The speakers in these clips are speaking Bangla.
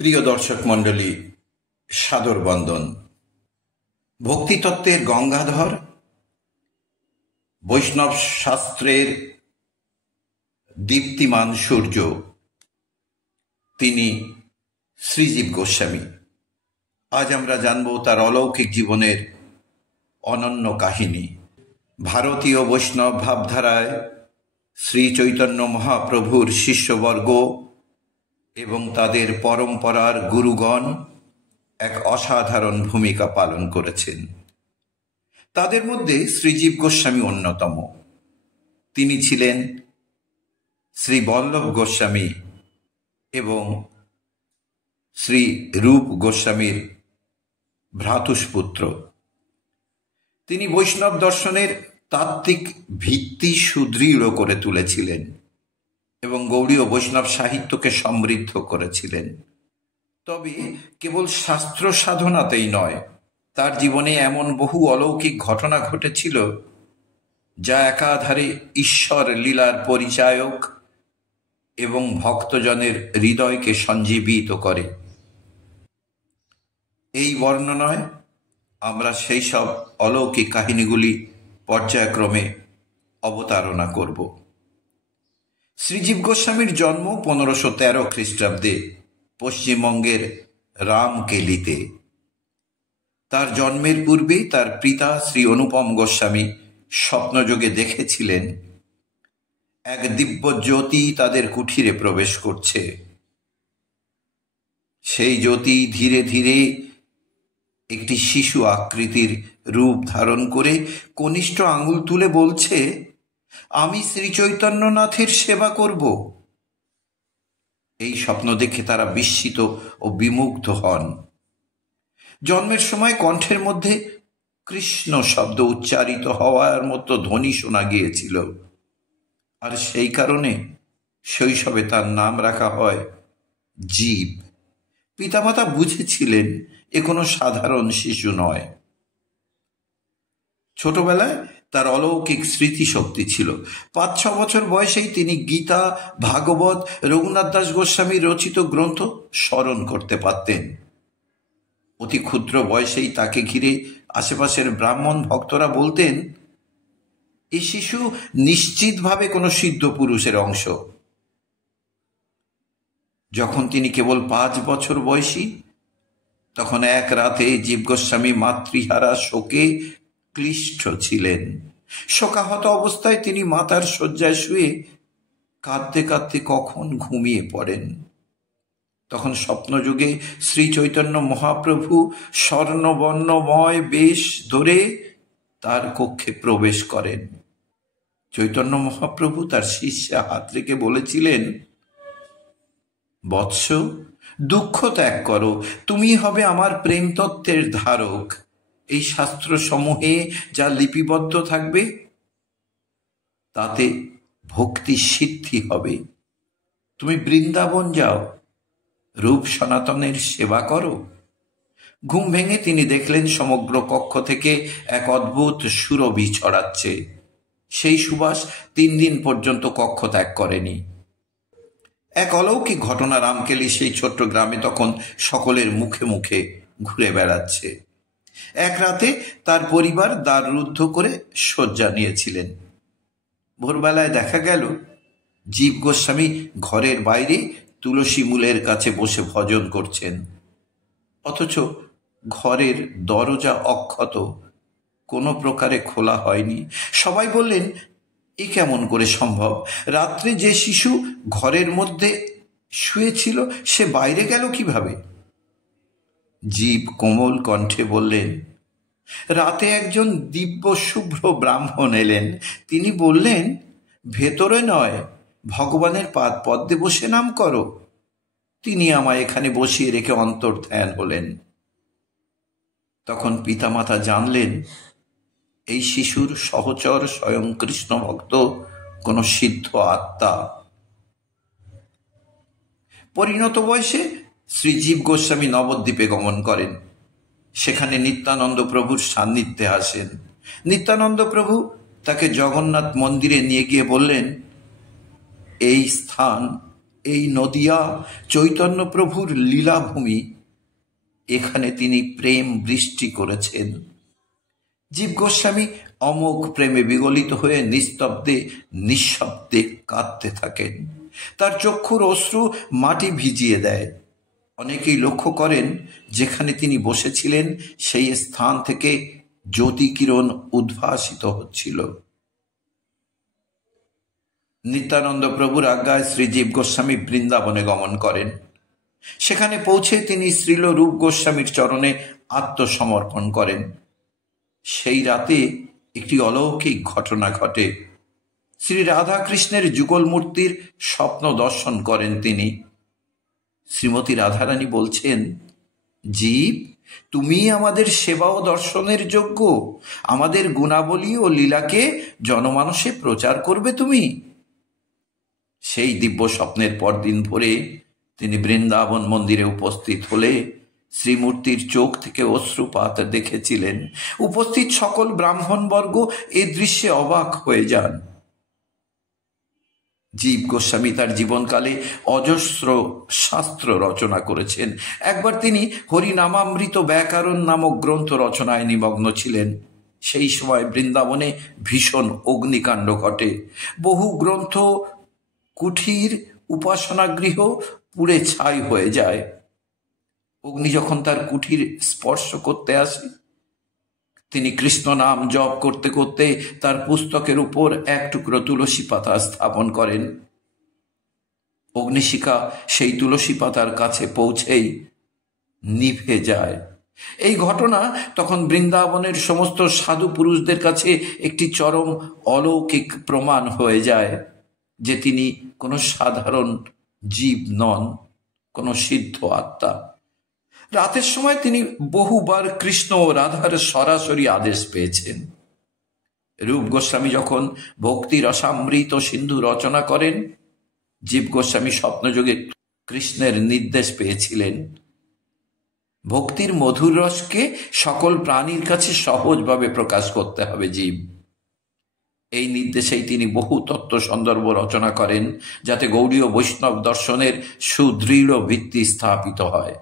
প্রিয় দর্শক মণ্ডলী, সাদর বন্দন। ভক্তিতত্ত্বের গঙ্গাধর, বৈষ্ণব শাস্ত্রের দীপ্তিমান সূর্য, তিনি শ্রীজীব গোস্বামী। আজ আমরা জানব তার অলৌকিক জীবনের অনন্য কাহিনী। ভারতীয় বৈষ্ণব ভাবধারায় শ্রী চৈতন্য মহাপ্রভুর শিষ্যবর্গ এবং তাদের পরম্পরার গুরুগণ এক অসাধারণ ভূমিকা পালন করেছেন। তাদের মধ্যে শ্রীজীব গোস্বামী অন্যতম। তিনি ছিলেন শ্রী বল্লভ গোস্বামী এবং শ্রী রূপ গোস্বামীর ভ্রাতুষ্পুত্র। তিনি বৈষ্ণব দর্শনের তাত্ত্বিক ভিত্তি সুদৃঢ় করে তুলেছিলেন এবং গৌড়ীয় বৈষ্ণব সাহিত্যকে সমৃদ্ধ করেছিলেন। তবে কেবল শাস্ত্র সাধনাতেই নয়, তার জীবনে এমন বহু অলৌকিক ঘটনা ঘটেছিল যা একাধারে ঈশ্বর লীলার পরিচায়ক এবং ভক্তজনের হৃদয়কে সঞ্জীবিত করে। এই বর্ণনায় আমরা সেই সব অলৌকিক কাহিনীগুলি পর্যায়ক্রমে অবতারণা করব। শ্রীজীব গোস্বামীর জন্ম 1513 খ্রিস্টাব্দে পশ্চিমবঙ্গের রামকেলিতে। তার জন্মের পূর্বে তার পিতা শ্রী অনুপম গোস্বামী স্বপ্নযোগে দেখেছিলেন এক দিব্য জ্যোতি তাদের কুঠিরে প্রবেশ করছে। সেই জ্যোতি ধীরে ধীরে একটি শিশু আকৃতির রূপ ধারণ করে কনিষ্ঠ আঙুল তুলে বলছে, আমি শ্রী চৈতন্যনাথের সেবা করব। এই স্বপ্ন দেখে তারা বিস্মিত ও বিমুগ্ধ হন। জন্মের সময় কণ্ঠের মধ্যে কৃষ্ণ শব্দ উচ্চারিত হওয়ার মতো ধ্বনি শোনা গিয়েছিল, আর সেই কারণে শৈশবে তার নাম রাখা হয় জীব। পিতামাতা বুঝেছিলেন এ কোনো সাধারণ শিশু নয়। ছোটবেলায় তার অলৌকিক স্মৃতিশক্তি ছিল। 5-6 বছর বয়সেই তিনি গীতা, ভাগবত, রঘুনাথ দাস গোস্বামীর রচিত গ্রন্থ স্মরণ করতে পারতেন। অতি ক্ষুদ্র বয়সেই তাকে ঘিরে আশেপাশের ব্রাহ্মণ ভক্তরা বলতেন, এই শিশু নিশ্চিতভাবে কোনো সিদ্ধ পুরুষের অংশ। যখন তিনি কেবল 5 বছর বয়সী, তখন এক রাতে জীব গোস্বামী মাতৃহারা শোকে ক্লিষ্ট ছিলেন। শোকাহত অবস্থায় তিনি মাতার শয্যায় শুয়ে কাঁদতে কাঁদতে কখন ঘুমিয়ে পড়েন। তখন স্বপ্নযুগে শ্রী চৈতন্য মহাপ্রভু স্বর্ণবর্ণময় বেশ ধরে তার কক্ষে প্রবেশ করেন। চৈতন্য মহাপ্রভু তার শীর্ষে হাত রেখে বলেছিলেন, বৎস, দুঃখ ত্যাগ করো, তুমি হবে আমার প্রেম তত্ত্বের ধারক। এই শাস্ত্র সমূহে যা লিপিবদ্ধ থাকবে তাতে ভক্তি সিদ্ধি হবে। তুমি বৃন্দাবন যাও, রূপ সনাতনের সেবা করো। ঘুম ভেঙে তিনি দেখলেন সমগ্র কক্ষ থেকে এক অদ্ভুত সুরভি ছড়াচ্ছে। সেই সুবাস 3 দিন পর্যন্ত কক্ষ ত্যাগ করেনি। এক অলৌকিক ঘটনা রামকেলি সেই ছোট্ট গ্রামে তখন সকলের মুখে মুখে ঘুরে বেড়াচ্ছে। এক রাতে তার পরিবার দ্বার রুদ্ধ করে শয্যা নিয়েছিলেন। ভোরবেলায় দেখা গেল জীব গোস্বামী ঘরের বাইরে তুলসী মূলের কাছে বসে ভজন করছেন, অথচ ঘরের দরজা অক্ষত, কোনো প্রকারে খোলা হয়নি। সবাই বললেন, এ কেমন করে সম্ভব? রাত্রে যে শিশু ঘরের মধ্যে শুয়েছিল সে বাইরে গেল কিভাবে? জীব কোমল কণ্ঠে বললেন, রাতে একজন দিব্য শুভ্র ব্রাহ্মণ এলেন। তিনি বললেন, ভেতরে নয়, ভগবানের পাদ পদ্মে বসে নাম করো। তিনি আমায় এখানে বসিয়ে রেখে অন্তর্ধান হলেন। তখন পিতামাতা জানলেন এই শিশুর সহচর স্বয়ং কৃষ্ণ ভক্ত, কোন সিদ্ধ আত্মা। পরিণত বয়সে শ্রীজীব গোস্বামী নবদ্বীপে গমন করেন। সেখানে নিত্যানন্দ প্রভুর সান্নিধ্যে আসেন। নিত্যানন্দ প্রভু তাকে জগন্নাথ মন্দিরে নিয়ে গিয়ে বললেন, এই স্থান এই নদিয়া চৈতন্যপ্রভুর লীলাভূমি। এখানে তিনি প্রেম বৃষ্টি করেছেন। জীব গোস্বামী অমোঘ প্রেমে বিগলিত হয়ে নিস্তব্ধে নিঃশব্দে কাঁদতে থাকেন। তার চক্ষুর অশ্রু মাটি ভিজিয়ে দেয়। অনেকেই লক্ষ্য করেন যেখানে তিনি বসেছিলেন সেই স্থান থেকে জ্যোতি কিরণ উদ্ভাসিত হচ্ছিল। নিত্যানন্দ প্রভুর আজ্ঞায় শ্রীজীব গোস্বামী বৃন্দাবনে গমন করেন। সেখানে পৌঁছে তিনি শ্রীল রূপ গোস্বামীর চরণে আত্মসমর্পণ করেন। সেই রাতে একটি অলৌকিক ঘটনা ঘটে। শ্রী রাধাকৃষ্ণের যুগল মূর্তির স্বপ্ন দর্শন করেন তিনি। শ্রীমতী রাধারানী বলছেন, জীব, তুমি আমাদের সেবা ও দর্শনের যোগ্য। আমাদের গুণাবলী ও লীলাকে জনমানসে প্রচার করবে তুমি। সেই দিব্য স্বপ্নের পরদিন ভোরে তিনি বৃন্দাবন মন্দিরে উপস্থিত হলে শ্রীমূর্তির চোখ থেকে অশ্রুপাত দেখেছিলেন। উপস্থিত সকল ব্রাহ্মণবর্গ এ দৃশ্যে অবাক হয়ে যান। জীব গোস্বামী তার জীবনকালে অজস্র শাস্ত্র রচনা করেছেন। একবার তিনি হরিনামামৃত ব্যাকরণ নামক গ্রন্থ রচনায় নিমগ্ন ছিলেন। সেই সময় বৃন্দাবনে ভীষণ অগ্নিকাণ্ড ঘটে। বহু গ্রন্থ, কুঠির, উপাসনাগৃহ পুড়ে ছাই হয়ে যায়। অগ্নি যখন তার কুঠির স্পর্শ করতে আসে, তিনি কৃষ্ণ নাম জপ করতে করতে তার পুস্তকের উপর এক টুকরো তুলসী পাতা স্থাপন করেন। অগ্নিশিখা সেই তুলসী পাতার কাছে পৌঁছেই নিভে যায়। এই ঘটনা তখন বৃন্দাবনের সমস্ত সাধু পুরুষদের কাছে একটি চরম অলৌকিক প্রমাণ হয়ে যায় যে তিনি কোনো সাধারণ জীব নন, কোনো সিদ্ধ আত্মা। রাতের সময় তিনি বহুবার কৃষ্ণ ও রাধার সরাসরি আদেশ পেয়েছেন। রূপ গোস্বামী যখন ভক্তি রসামৃত সিন্ধু রচনা করেন, জীব গোস্বামী স্বপ্নযোগে কৃষ্ণের নির্দেশ পেয়েছিলেন। ভক্তির মধুর রসকে সকল প্রাণীর কাছে সহজভাবে প্রকাশ করতে হবে জীব। এই নির্দেশেই তিনি বহু তত্ত্ব সন্দর্ভ রচনা করেন, যাতে গৌড়ীয় বৈষ্ণব দর্শনের সুদৃঢ় ভিত্তি স্থাপিত হয়।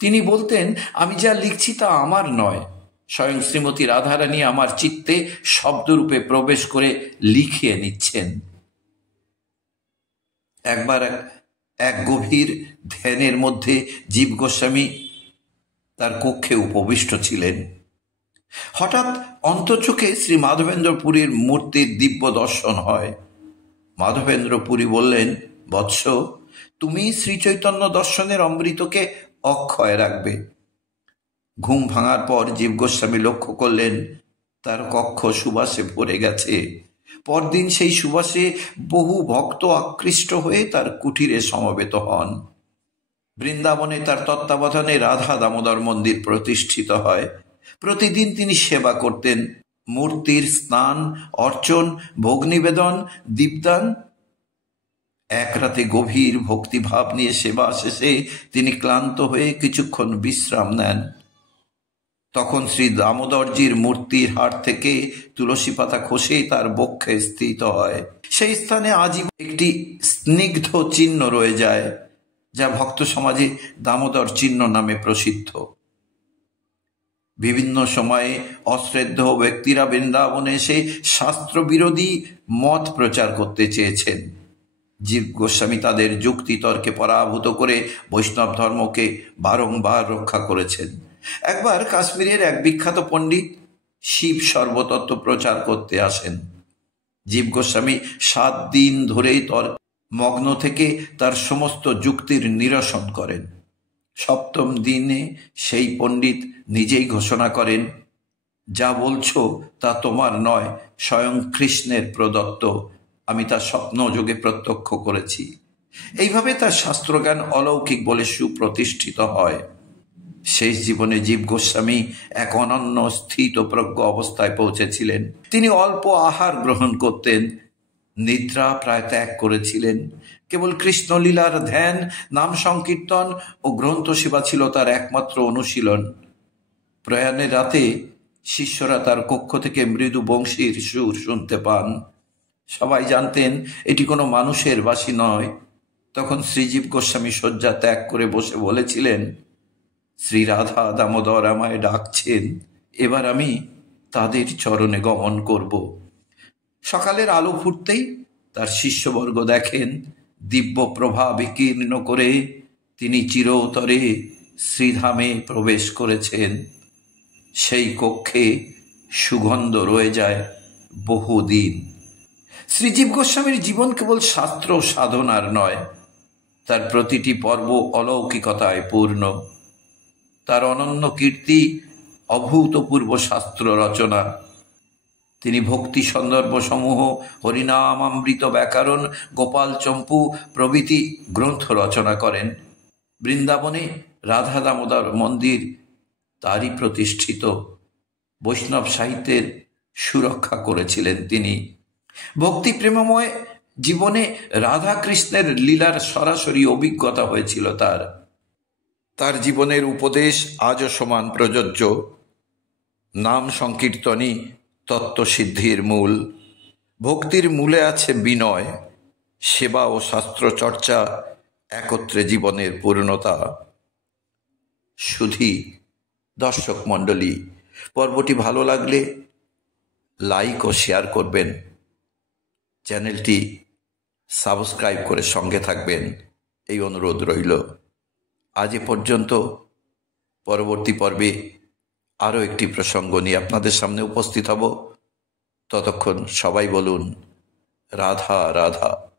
তিনি বলতেন, আমি যা লিখছি তা আমার নয়, স্বয়ং শ্রীমতী রাধারানী আমার চিত্তে শব্দরূপে প্রবেশ করে লিখিয়ে নিচ্ছেন। একবার এক গভীর ধ্যানের মধ্যে জীব গোস্বামী তার কক্ষে উপবিষ্ট ছিলেন। হঠাৎ অন্তর্চোখে শ্রী মাধবেন্দ্র পুরীর মূর্তির দিব্য দর্শন হয়। মাধবেন্দ্র পুরী বললেন, বৎস, তুমি শ্রীচৈতন্য দর্শনের অমৃতকে অক্ষয় রাখবে। ঘুম ভাঙার পর জীব গোস্বামী লক্ষ্য করলেন তার কক্ষ সুবাসে ভরে গেছে। পরদিন সেই সুবাসে বহু ভক্ত আকৃষ্ট হয়ে তার কুঠিরে সমবেত হন। বৃন্দাবনে তার তত্ত্বাবধানে রাধা দামোদর মন্দির প্রতিষ্ঠিত হয়। প্রতিদিন তিনি সেবা করতেন। মূর্তির স্নান, অর্চন, ভোগ নিবেদন, দীপদান। এক রাতে গভীর ভক্তিভাব নিয়ে সেবা শেষে তিনি ক্লান্ত হয়ে কিছুক্ষণ বিশ্রাম নেন। তখন শ্রী দামোদরজির মূর্তির হাড় থেকে তুলসী পাতা খসে তার বক্ষে স্থিত হয়। সেই স্থানে আজীবন একটি স্নিগ্ধ চিহ্ন রয়ে যায়, যা ভক্ত সমাজে দামোদর চিহ্ন নামে প্রসিদ্ধ। বিভিন্ন সময়ে অশ্রদ্ধ ব্যক্তিরা বৃন্দাবনে এসে শাস্ত্রবিরোধী মত প্রচার করতে চেয়েছেন। জীব গোস্বামী তাদের যুক্তি তর্কে পরাভূত করে বৈষ্ণব ধর্মকে বারংবার রক্ষা করেছেন। একবার কাশ্মীরের এক বিখ্যাত পণ্ডিত শিব সর্বতত্ত্ব প্রচার করতে আসেন। জীব গোস্বামী 7 দিন ধরেই মগ্ন থেকে তার সমস্ত যুক্তির নিরসন করেন। 7ম দিনে সেই পণ্ডিত নিজেই ঘোষণা করেন, যা বলছো তা তোমার নয়, স্বয়ং কৃষ্ণের প্রদত্ত। আমি তা স্বপ্নযোগে প্রত্যক্ষ করেছি। এইভাবে তার শাস্ত্রজ্ঞান অলৌকিক বলে সুপ্রতিষ্ঠিত হয়। শেষ জীবনে জীব গোস্বামী এক অনন্য স্থিতপ্রজ্ঞ অবস্থায় পৌঁছেছিলেন। তিনি অল্প আহার গ্রহণ করতেন, নিদ্রা প্রায় ত্যাগ করেছিলেন। কেবল কৃষ্ণলীলার ধ্যান, নাম সংকীর্তন ও গ্রন্থ সেবা ছিল তার একমাত্র অনুশীলন। প্রয়াণের রাতে শিষ্যরা তার কক্ষ থেকে মৃদু বংশীর সুর শুনতে পান। সবাই জানতেন এটি কোনো মানুষের বাঁশি নয়, তখন শ্রীজীব গোস্বামী শয্যা ত্যাগ করে বসে বলেছিলেন, শ্রী রাধা দামোদর আমায় ডাকছেন, এবার আমি তাদের চরণে গমন করব। সকালের আলো ফুটতেই তার শিষ্যবর্গ দেখেন দিব্য প্রভা বিকীর্ণ করে তিনি চিরতরে শ্রীধামে প্রবেশ করেছেন। সেই কক্ষে সুগন্ধ রয়ে যায় বহুদিন। শ্রীজীব গোস্বামীর জীবন কেবল শাস্ত্র সাধনার নয়, তার প্রতিটি পর্ব অলৌকিকতায় পূর্ণ। তার অনন্য কীর্তি অভূতপূর্ব শাস্ত্র রচনা। তিনি ভক্তি সন্দর্ভ সমূহ, হরিনামামৃত ব্যাকরণ, গোপাল চম্পু প্রভৃতি গ্রন্থ রচনা করেন। বৃন্দাবনে রাধা দামোদর মন্দির তারই প্রতিষ্ঠিত। বৈষ্ণব সাহিত্যের সুরক্ষা করেছিলেন তিনি। ভক্তি প্রেমময় জীবনে রাধা কৃষ্ণের লীলার সরাসরি অভিজ্ঞতা হয়েছিল তার। তার জীবনের উপদেশ আজও সমান প্রযোজ্য। নাম সংকীর্তনই তত্ত্বসিদ্ধির মূল। ভক্তির মূলে আছে বিনয়, সেবা ও শাস্ত্র চর্চা একত্রে জীবনের পূর্ণতা। শুধু দর্শক মণ্ডলী, পর্বটি ভালো লাগলে লাইক ও শেয়ার করবেন, চ্যানেলটি সাবস্ক্রাইব করে সঙ্গে থাকবেন, এই অনুরোধ রইল। আজ এ পর্যন্ত। পরবর্তী পর্বে আরও একটি প্রসঙ্গ নিয়ে আপনাদের সামনে উপস্থিত হব। ততক্ষণ সবাই বলুন রাধা রাধা।